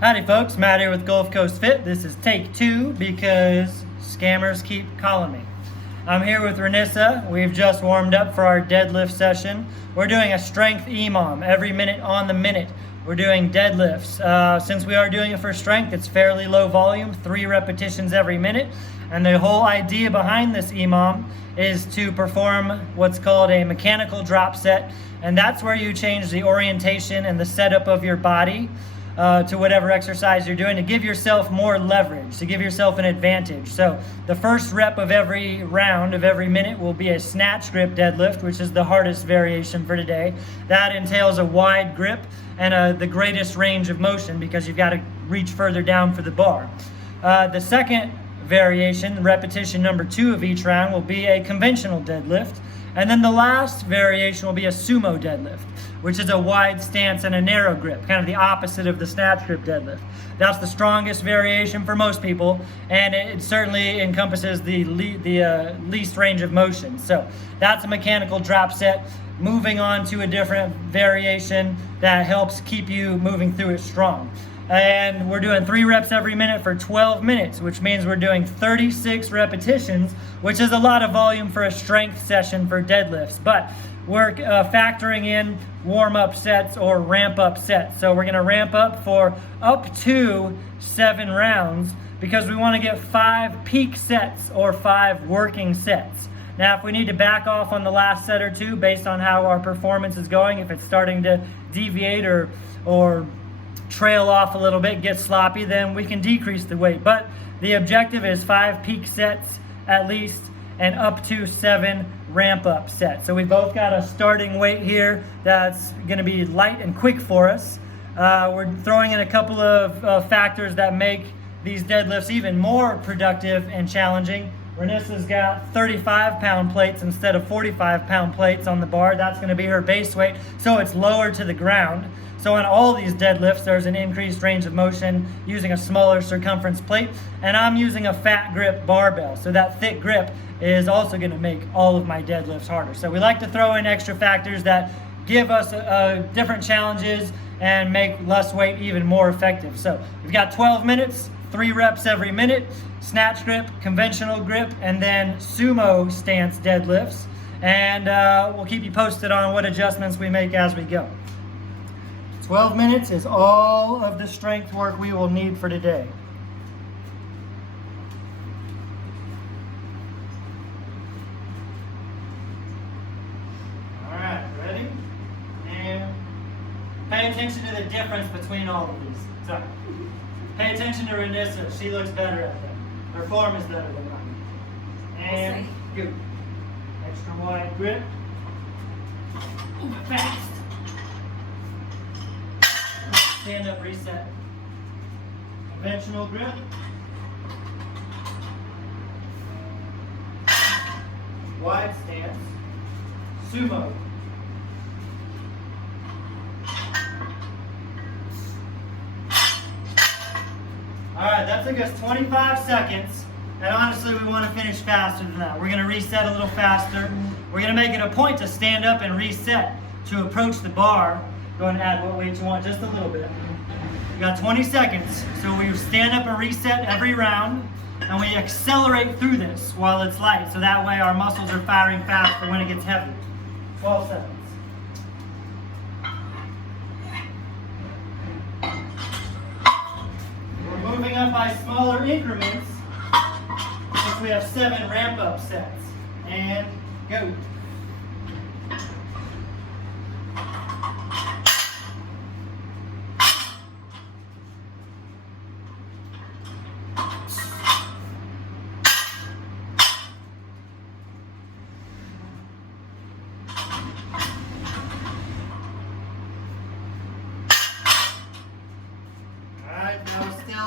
Howdy folks, Matt here with Gulf Coast Fit. This is take 2 because scammers keep calling me. I'm here with Renissa. We've just warmed up for our deadlift session. We're doing a strength EMOM, every minute on the minute. We're doing deadlifts. Since we are doing it for strength, it's fairly low volume, 3 repetitions every minute. And the whole idea behind this EMOM is to perform what's called a mechanical drop set. And that's where you change the orientation and the setup of your body to whatever exercise you're doing to give yourself more leverage, to give yourself an advantage. So the first rep of every round of every minute will be a snatch grip deadlift, which is the hardest variation for today. That entails a wide grip and the greatest range of motion because you've got to reach further down for the bar. The second variation, repetition number 2 of each round, will be a conventional deadlift. And then the last variation will be a sumo deadlift, which is a wide stance and a narrow grip, kind of the opposite of the snatch grip deadlift. That's the strongest variation for most people, and it certainly encompasses the least range of motion. So that's a mechanical drop set. Moving on to a different variation that helps keep you moving through it strong. And we're doing 3 reps every minute for 12 minutes, which means we're doing 36 repetitions, which is a lot of volume for a strength session for deadlifts. But we're factoring in warm-up sets or ramp-up sets. So we're going to ramp up for up to 7 rounds because we want to get 5 peak sets or 5 working sets. Now, if we need to back off on the last set or 2 based on how our performance is going, if it's starting to deviate or trail off a little bit, get sloppy, then we can decrease the weight. But the objective is 5 peak sets at least and up to 7 ramp-up sets. So we both got a starting weight here that's going to be light and quick for us. We're throwing in a couple of factors that make these deadlifts even more productive and challenging. Renissa's got 35-pound plates instead of 45-pound plates on the bar. That's going to be her base weight, so it's lower to the ground. So on all these deadlifts, there's an increased range of motion using a smaller circumference plate, and I'm using a fat grip barbell. So that thick grip is also going to make all of my deadlifts harder. So we like to throw in extra factors that give us different challenges and make less weight even more effective. So we've got 12 minutes, 3 reps every minute, snatch grip, conventional grip, and then sumo stance deadlifts. And we'll keep you posted on what adjustments we make as we go. 12 minutes is all of the strength work we will need for today. All right, ready? And pay attention to the difference between all of these. So, pay attention to Renissa. She looks better at them. Her form is better than mine. And good. Extra wide grip. Fast. Stand up, reset. Conventional grip. Wide stance. Sumo. Alright, that took us 25 seconds. And honestly, we want to finish faster than that. We're going to reset a little faster. We're going to make it a point to stand up and reset to approach the bar. Go ahead and add what weight you want, just a little bit. We got 20 seconds, so we stand up and reset every round, and we accelerate through this while it's light, so that way our muscles are firing fast for when it gets heavy. 12 seconds. We're moving up by smaller increments, since we have 7 ramp-up sets. And go.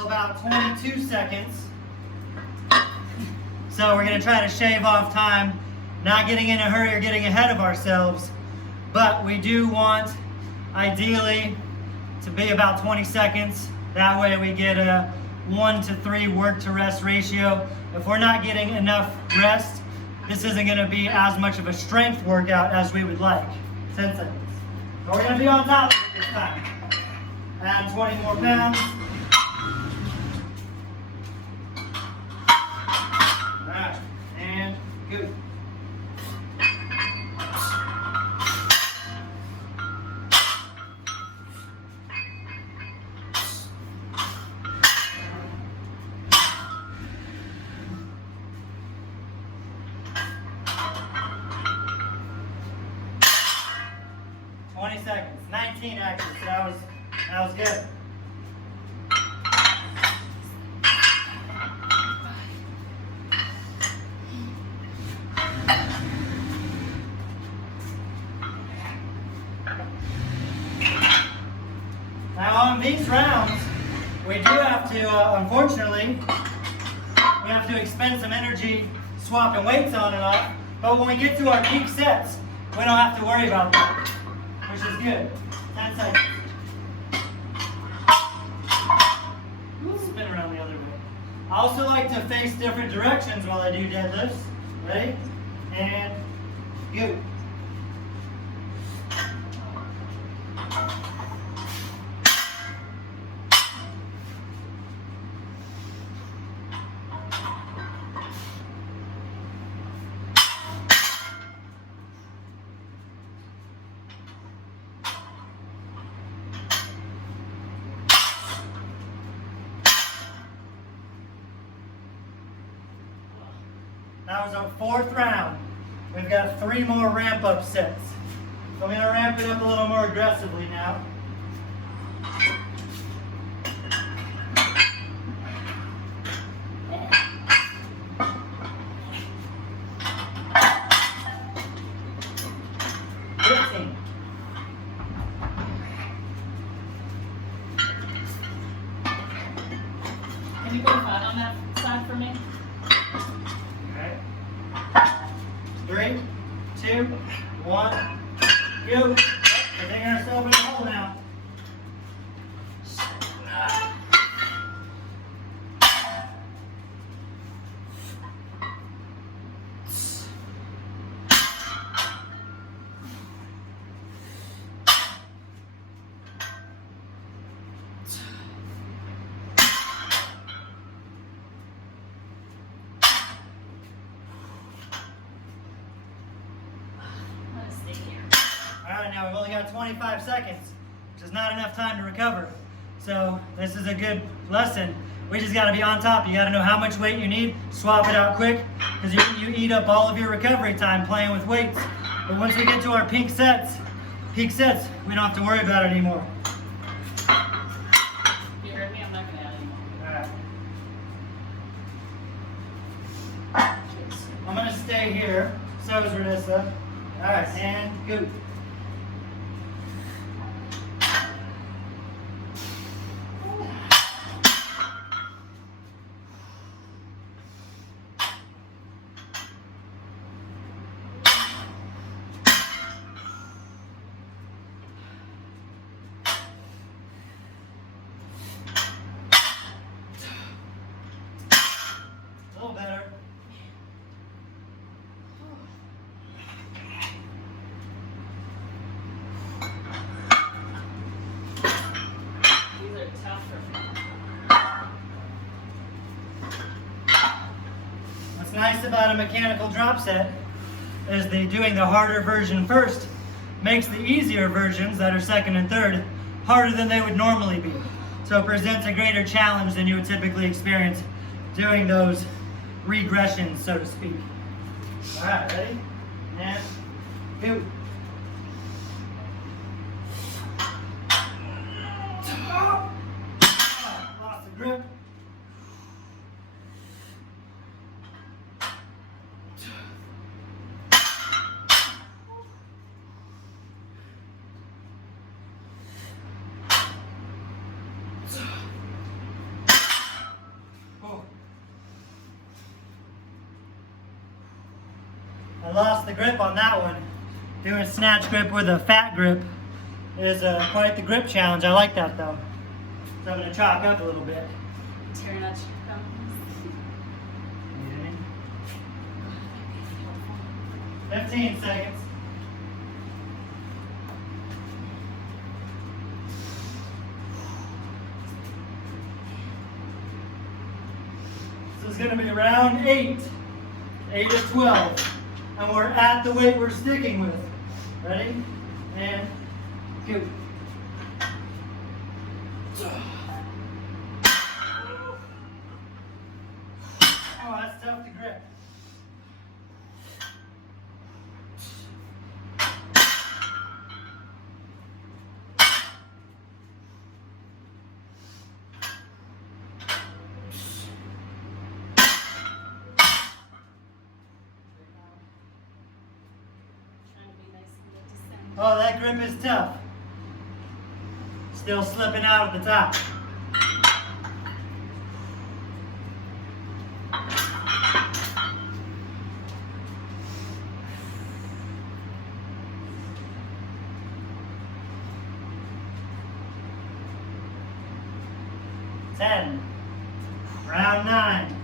About 22 seconds. So we're going to try to shave off time, not getting in a hurry or getting ahead of ourselves, but we do want ideally to be about 20 seconds. That way we get a 1 to 3 work to rest ratio. If we're not getting enough rest, this isn't going to be as much of a strength workout as we would like. 10 seconds. But we're going to be on top of it this time. Add 20 more pounds. 15 actually, so that was good. Now on these rounds, we do have to, unfortunately, we have to expend some energy swapping weights on and off, but when we get to our peak sets, we don't have to worry about that, which is good. 10 seconds. Spin around the other way. I also like to face different directions while I do deadlifts. Ready? And go. That was our 4th round. We've got 3 more ramp up sets. So I'm going to ramp it up a little more aggressively now. Can you go flat on that side for me? 3, 2, 1, go. We're taking ourselves in the hole now. Alright, now we've only got 25 seconds, which is not enough time to recover. So this is a good lesson. We just got to be on top. You got to know how much weight you need, swap it out quick, because you eat up all of your recovery time playing with weights. But once we get to our peak sets, we don't have to worry about it anymore. You heard me? I'm not going to add anymore. Alright. I'm going to stay here. So is Renessa. Alright, and go. A little better. These are tough for me. What's nice about a mechanical drop set is doing the harder version first makes the easier versions that are second and third harder than they would normally be. So it presents a greater challenge than you would typically experience doing those regressions, so to speak. All right, ready? And go. Lost the grip. I lost the grip on that one. Doing snatch grip with a fat grip is quite the grip challenge. I like that though. So I'm going to chalk up a little bit. Tearing out your gums. 15 seconds. This is going to be round 8. 8 of 12. And we're at the weight we're sticking with. Ready? And go. Oh, that's tough to grip. Oh, that grip is tough. Still slipping out at the top. Round 9.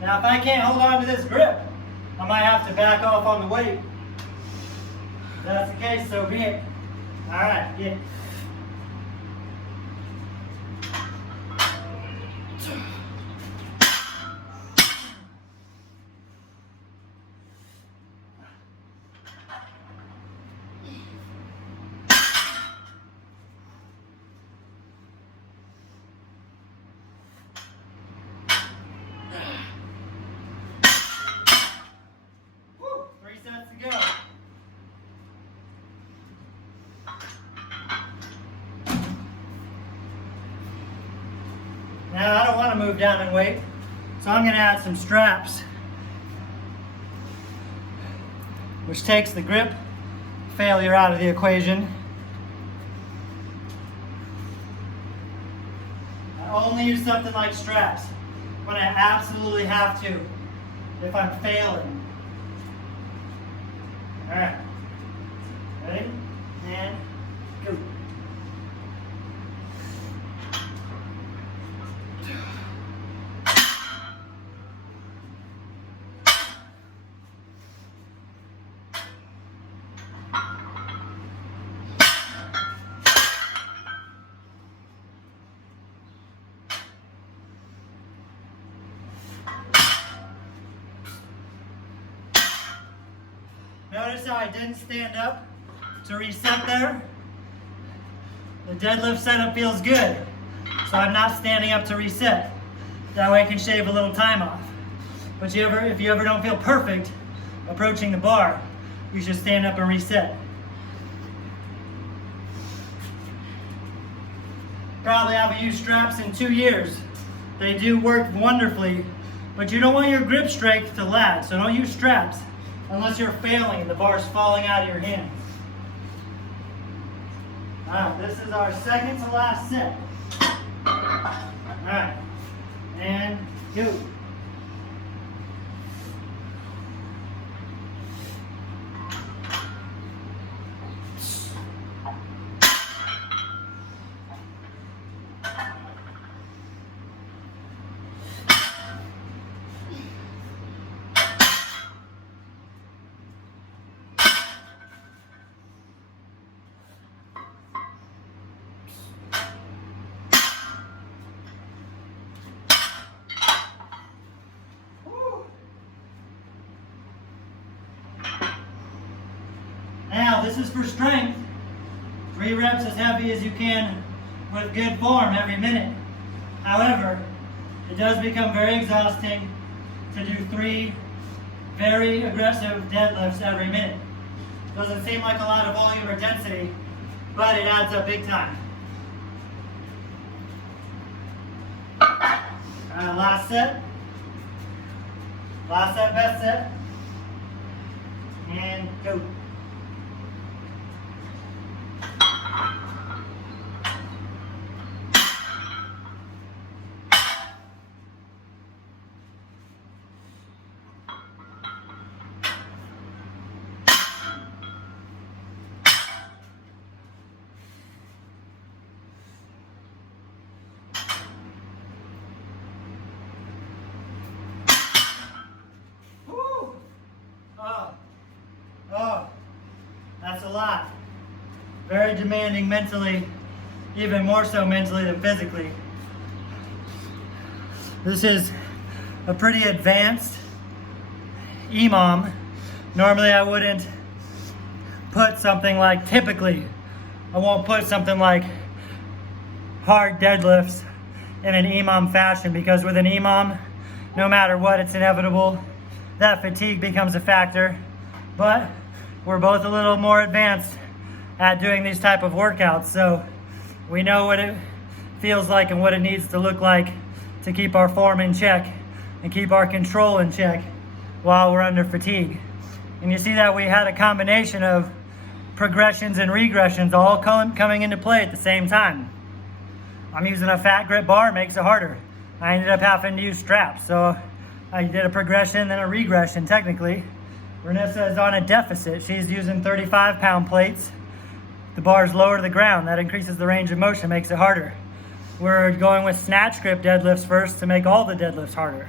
Now if I can't hold on to this grip, I might have to back off on the weight. If that's the case, so be it. Alright, get it. To go. Now I don't want to move down in weight, so I'm going to add some straps, which takes the grip failure out of the equation. I only use something like straps when I absolutely have to, if I'm failing. All right, ready, and go. Notice how I didn't stand up to reset there? The deadlift setup feels good, so I'm not standing up to reset. That way I can shave a little time off. But if you ever don't feel perfect approaching the bar, you should stand up and reset. Probably haven't used straps in 2 years. They do work wonderfully, but you don't want your grip strength to lag, so don't use straps unless you're failing and the bar's falling out of your hands. Alright, this is our second to last set. Alright, and go. Now, this is for strength. 3 reps as heavy as you can with good form every minute. However, it does become very exhausting to do 3 very aggressive deadlifts every minute. Doesn't seem like a lot of volume or density, but it adds up big time. Last set. Last set, best set. And go. Oh, that's a lot. Very demanding mentally, even more so mentally than physically. This is a pretty advanced EMOM. Normally I wouldn't put something like, typically, I won't put something like hard deadlifts in an EMOM fashion, because with an EMOM, no matter what, it's inevitable that fatigue becomes a factor. But we're both a little more advanced at doing these type of workouts, so we know what it feels like and what it needs to look like to keep our form in check and keep our control in check while we're under fatigue. And you see that we had a combination of progressions and regressions all coming into play at the same time. I'm using a fat grip bar, makes it harder. I ended up having to use straps, so I did a progression then a regression technically. Renessa is on a deficit. She's using 35-pound plates. The bar's lower to the ground. That increases the range of motion, makes it harder. We're going with snatch grip deadlifts first to make all the deadlifts harder.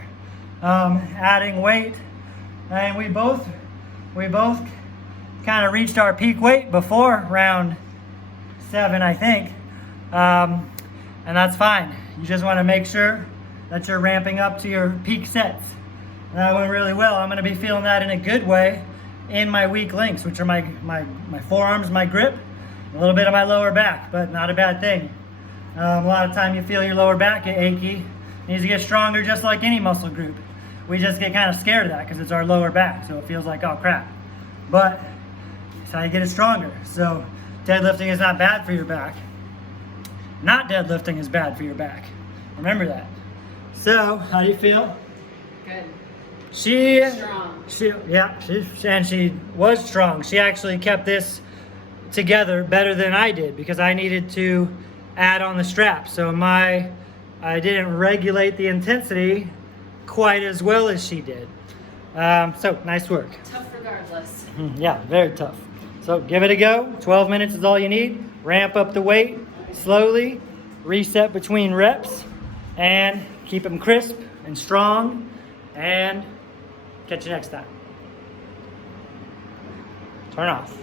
Adding weight, and we both kind of reached our peak weight before round 7, I think, and that's fine. You just want to make sure that you're ramping up to your peak sets. And that went really well. I'm going to be feeling that in a good way in my weak links, which are my forearms, my grip, a little bit of my lower back, but not a bad thing. A lot of time you feel your lower back get achy. It needs to get stronger just like any muscle group. We just get kind of scared of that because it's our lower back, so it feels like, oh crap. But it's how you get it stronger. So deadlifting is not bad for your back. Not deadlifting is bad for your back. Remember that. So, how do you feel? Good. Strong. She was strong. She actually kept this together better than I did because I needed to add on the strap. So I didn't regulate the intensity quite as well as she did. So nice work. Tough regardless. Yeah, very tough. So give it a go. 12 minutes is all you need. Ramp up the weight slowly, reset between reps, and keep them crisp and strong, and catch you next time. Turn off.